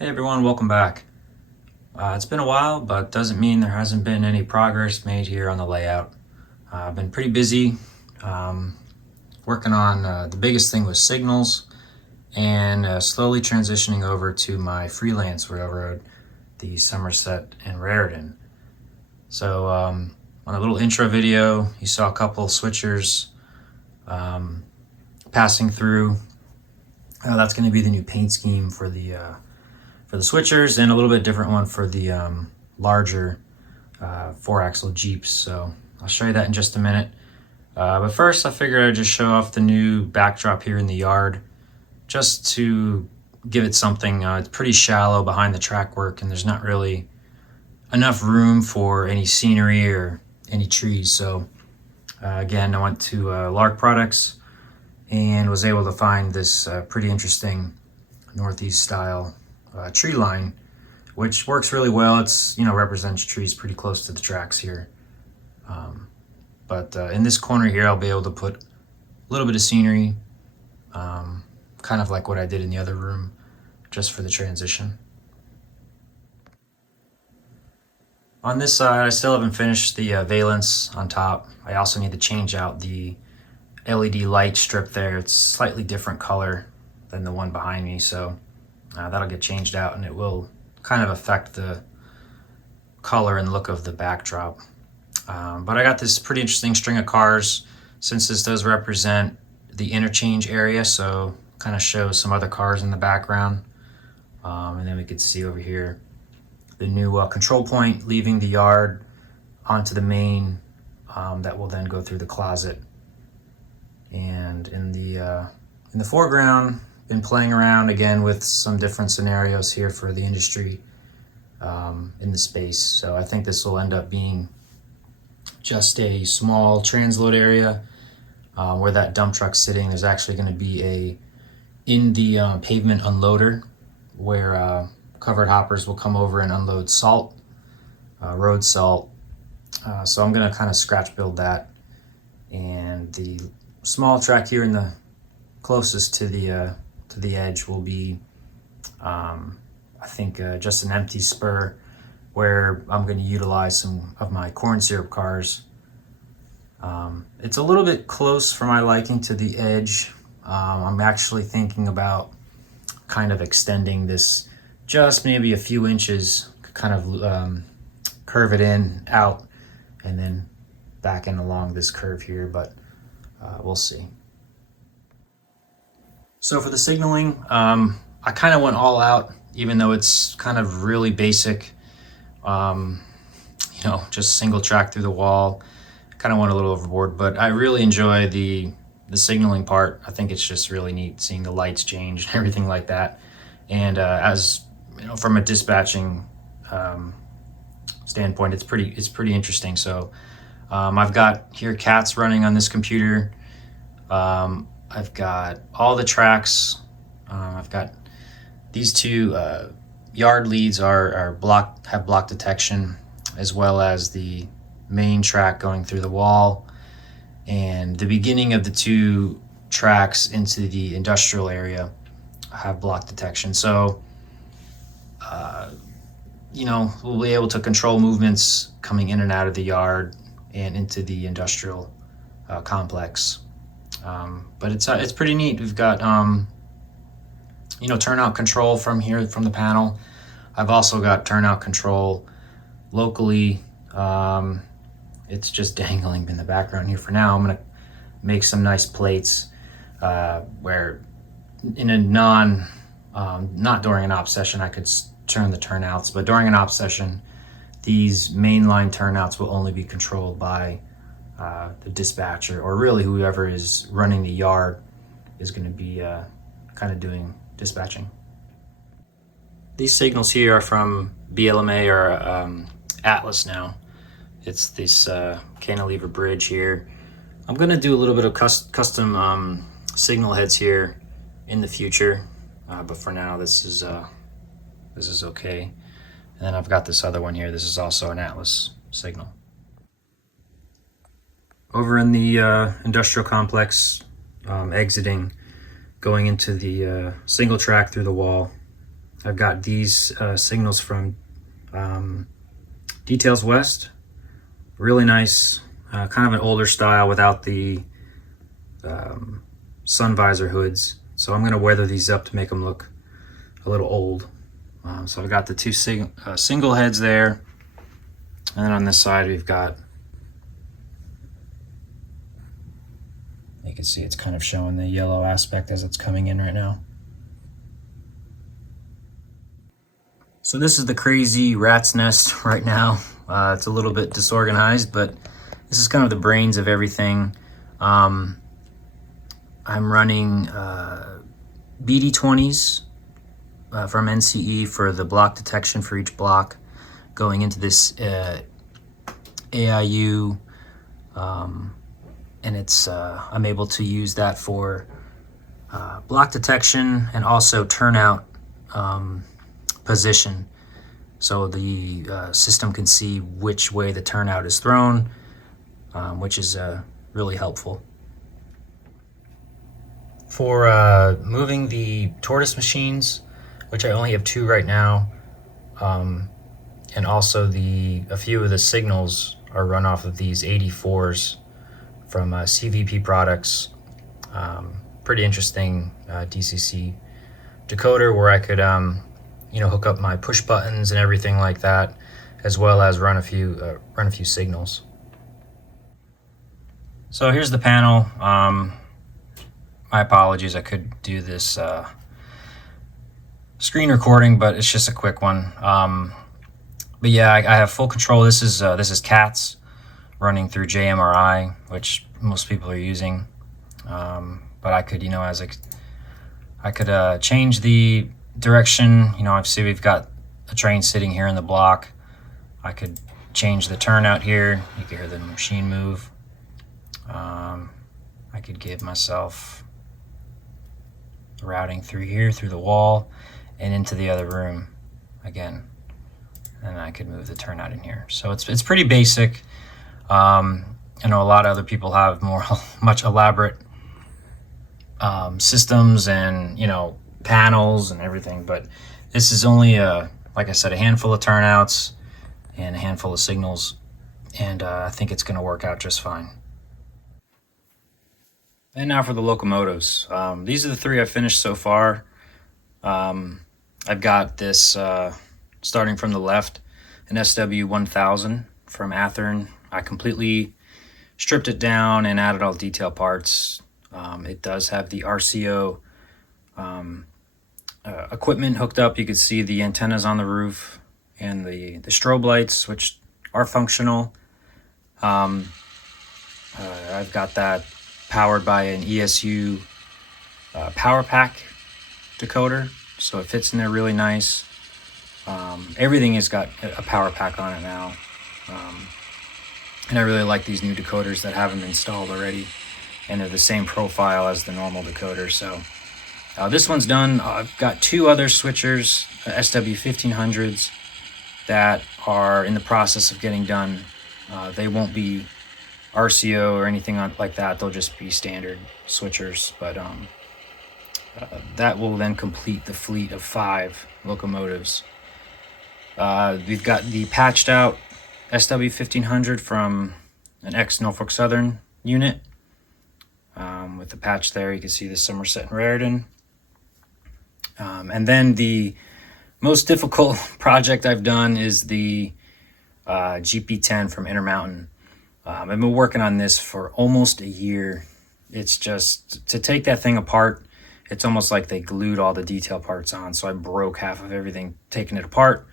Hey everyone, welcome back. It's been a while, but doesn't mean there hasn't been any progress made here on the layout. I've been pretty busy um, working on the biggest thing was signals and slowly transitioning over to my freelance railroad, the Somerset and Raritan. So on a little intro video, you saw a couple switchers um, passing through. That's going to be the new paint scheme for the switchers, and a little bit different one for the larger four-axle Jeeps. So I'll show you that in just a minute. But first, I figured I'd just show off the new backdrop here in the yard, just to give it something. It's pretty shallow behind the track work, and there's not really enough room for any scenery or any trees. So again, I went to Lark Products and was able to find this pretty interesting Northeast style tree line, which works really well. It's, represents trees pretty close to the tracks here. But in this corner here, I'll be able to put a little bit of scenery, kind of like what I did in the other room, just for the transition. On this side, I still haven't finished the valence on top. I also need to change out the LED light strip there. It's slightly different color than the one behind me, so that'll get changed out, and it will kind of affect the color and look of the backdrop. But I got this pretty interesting string of cars, since this does represent the interchange area, so kind of shows some other cars in the background. And then we could see over here the new control point leaving the yard onto the main that will then go through the closet. And in the foreground, been playing around again with some different scenarios here for the industry in the space. So I think this will end up being just a small transload area where that dump truck's sitting. There's actually going to be in the pavement unloader where covered hoppers will come over and unload salt, road salt. So I'm going to kind of scratch build that. And the small track here in the closest to the edge will be, I think, just an empty spur where I'm going to utilize some of my corn syrup cars. It's a little bit close for my liking to the edge. I'm actually thinking about kind of extending this just maybe a few inches, kind of curve it out, and then back in along this curve here, but we'll see. So for the signaling, I kind of went all out, even though it's kind of really basic, just single track through the wall. Kind of went a little overboard, but I really enjoy the signaling part. I think it's just really neat seeing the lights change and everything like that. And as you know, from a dispatching standpoint, it's pretty interesting. So I've got here cats running on this computer. I've got all the tracks. I've got these two yard leads have block detection, as well as the main track going through the wall, and the beginning of the two tracks into the industrial area have block detection. So we'll be able to control movements coming in and out of the yard and into the industrial complex. But it's pretty neat. We've got turnout control from the panel. I've also got turnout control locally. It's just dangling in the background here for now. I'm gonna make some nice plates where in a not during an op session I could turn the turnouts, but during an op session these mainline turnouts will only be controlled by the dispatcher, or really whoever is running the yard is going to be kind of doing dispatching. These signals here are from BLMA or Atlas now. It's this cantilever bridge here. I'm going to do a little bit of custom signal heads here in the future, but for now this is okay. And then I've got this other one here. This is also an Atlas signal. Over in the industrial complex, exiting, going into the single track through the wall, I've got these signals from Details West. Really nice, kind of an older style without the sun visor hoods. So I'm going to weather these up to make them look a little old. So I've got the two single heads there, and then on this side we've got, you can see it's kind of showing the yellow aspect as it's coming in right now. So this is the crazy rat's nest right now. It's a little bit disorganized, but this is kind of the brains of everything. I'm running BD20s from NCE for the block detection for each block, going into this AIU, and it's I'm able to use that for block detection and also turnout position, so the system can see which way the turnout is thrown, which is really helpful. For moving the tortoise machines, which I only have 2 right now, and also a few of the signals are run off of these 84s from CVP products. Pretty interesting DCC decoder where I could hook up my push buttons and everything like that, as well as run a few signals. So here's the panel. My apologies, I could do this screen recording, but it's just a quick one. But yeah, I have full control. This is CATS running through JMRI, which most people are using. But I could, I could change the direction. Obviously we've got a train sitting here in the block. I could change the turnout here. You can hear the machine move. I could give myself routing through here, through the wall, and into the other room again. And I could move the turnout in here. So it's pretty basic. I know a lot of other people have much elaborate systems and panels and everything, but this is only like I said, a handful of turnouts and a handful of signals, and I think it's going to work out just fine. And now for the locomotives. These are the 3 I've finished so far. I've got this, starting from the left, an SW1000 from Athearn. I completely stripped it down and added all the detail parts. It does have the RCO equipment hooked up. You can see the antennas on the roof and the strobe lights, which are functional. I've got that powered by an ESU power pack decoder, so it fits in there really nice. Everything has got a power pack on it now, and I really like these new decoders that have them installed already, and they're the same profile as the normal decoder. So this one's done. I've got 2 other switchers, SW1500s, that are in the process of getting done. They won't be RCO or anything like that. They'll just be standard switchers, but that will then complete the fleet of 5 locomotives. We've got the patched out SW1500 from an ex-Norfolk Southern unit. With the patch there, you can see the Somerset and Raritan. And then the most difficult project I've done is the GP10 from Intermountain. I've been working on this for almost a year. It's just, to take that thing apart, it's almost like they glued all the detail parts on, so I broke half of everything taking it apart.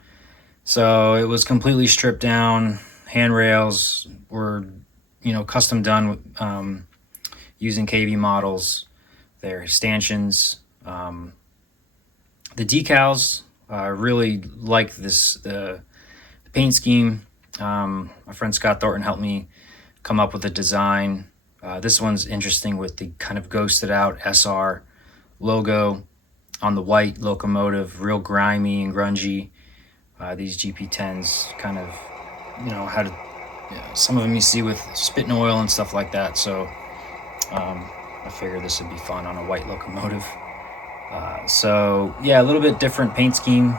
So it was completely stripped down. Handrails were, custom done with, using KV models. Their stanchions. The decals, I really like the paint scheme. My friend Scott Thornton helped me come up with a design. This one's interesting with the kind of ghosted out SR logo on the white locomotive, real grimy and grungy. These GP10s kind of, had some of them you see with spitting oil and stuff like that. So I figured this would be fun on a white locomotive. So yeah, a little bit different paint scheme.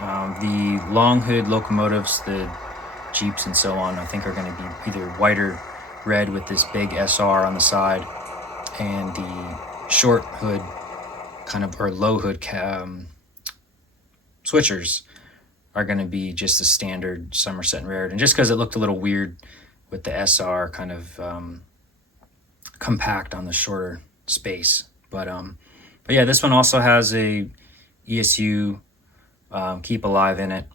The long hood locomotives, the Jeeps and so on, I think are going to be either white or red with this big SR on the side, and the short hood kind of, or low hood switchers are going to be just a standard Somerset and Raritan, just because it looked a little weird with the SR kind of compact on the shorter space. But yeah, this one also has a ESU keep alive in it,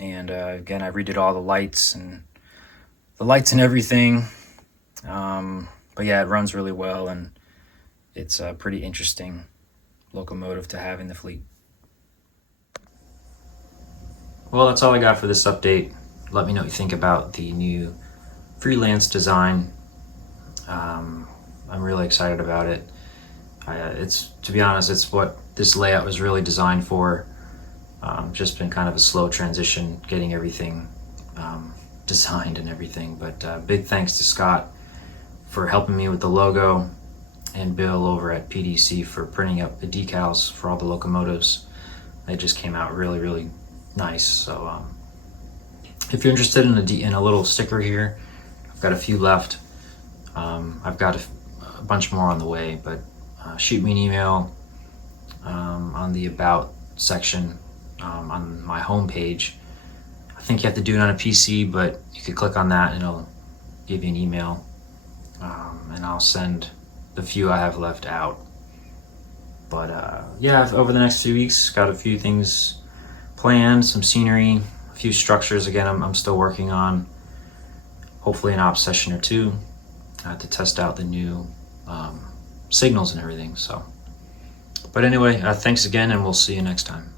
and again, I redid all the lights and everything. But yeah, it runs really well, and it's a pretty interesting locomotive to have in the fleet. Well, that's all I got for this update. Let me know what you think about the new Freelance design. I'm really excited about it. It's, to be honest, it's what this layout was really designed for. Just been kind of a slow transition getting everything designed and everything. But big thanks to Scott for helping me with the logo, and Bill over at PDC for printing up the decals for all the locomotives. They just came out really, really nice. So if you're interested in a little sticker here, I've got a few left. I've got a bunch more on the way, but shoot me an email on the About section on my homepage. I think you have to do it on a PC, but you could click on that and it'll give you an email, and I'll send the few I have left out. But yeah, over the next few weeks, got a few things planned, some scenery, a few structures again I'm still working on, hopefully an ops session or two to test out the new signals and everything. So, but anyway, thanks again, and we'll see you next time.